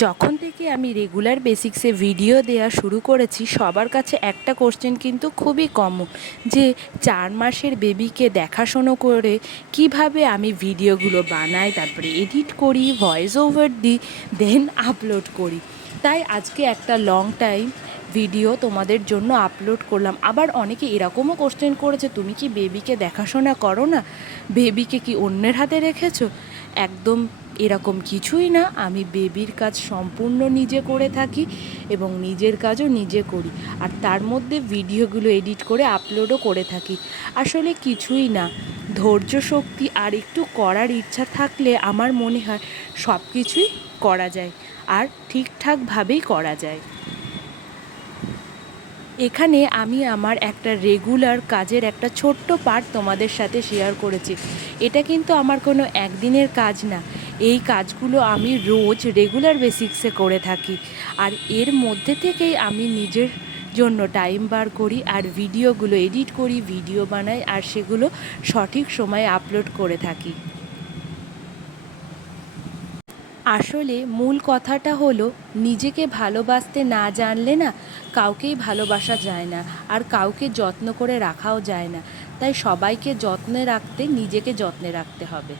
যখন থেকে আমি রেগুলার বেসিক্সে ভিডিও দেওয়া শুরু করেছি, সবার কাছে একটা কোশ্চেন কিন্তু খুবই কমন, যে 4 মাসের বেবিকে দেখাশোনা করে কিভাবে আমি ভিডিওগুলো বানাই, তারপরে এডিট করি, ভয়েস ওভার দিই, দেন আপলোড করি। তাই আজকে একটা লং টাইম ভিডিও তোমাদের জন্য আপলোড করলাম। আবার অনেকে এরকমও কোশ্চেন করেছে, তুমি কি বেবিকে দেখাশোনা করো না, বেবিকে কি অন্যের হাতে রেখেছো? একদম এরকম কিছুই না। আমি বেবির কাজ সম্পূর্ণ নিজে করে থাকি এবং নিজের কাজও নিজে করি, আর তার মধ্যে ভিডিওগুলো এডিট করে আপলোডও করে থাকি। আসলে কিছুই না, ধৈর্য শক্তি আর একটু করার ইচ্ছা থাকলে আমার মনে হয় সব কিছুই করা যায়, আর ঠিকঠাকভাবেই করা যায়। এখানে আমি আমার একটা রেগুলার কাজের একটা ছোট্ট পার্ট তোমাদের সাথে শেয়ার করেছি। এটা কিন্তু আমার কোনো একদিনের কাজ না, এই কাজগুলো আমি রোজ রেগুলার বেসিক্সে করে থাকি, আর এর মধ্যে থেকেই আমি নিজের জন্য টাইম বার করি আর ভিডিওগুলো এডিট করি, ভিডিও বানাই, আর সেগুলো সঠিক সময়ে আপলোড করে থাকি। আসলে মূল কথাটা হলো, নিজেকে ভালোবাসতে না জানলে না কাউকেই ভালোবাসা যায় না, আর কাউকে যত্ন করে রাখাও যায় না। তাই সবাইকে যত্নে রাখতে নিজেকে যত্নে রাখতে হবে।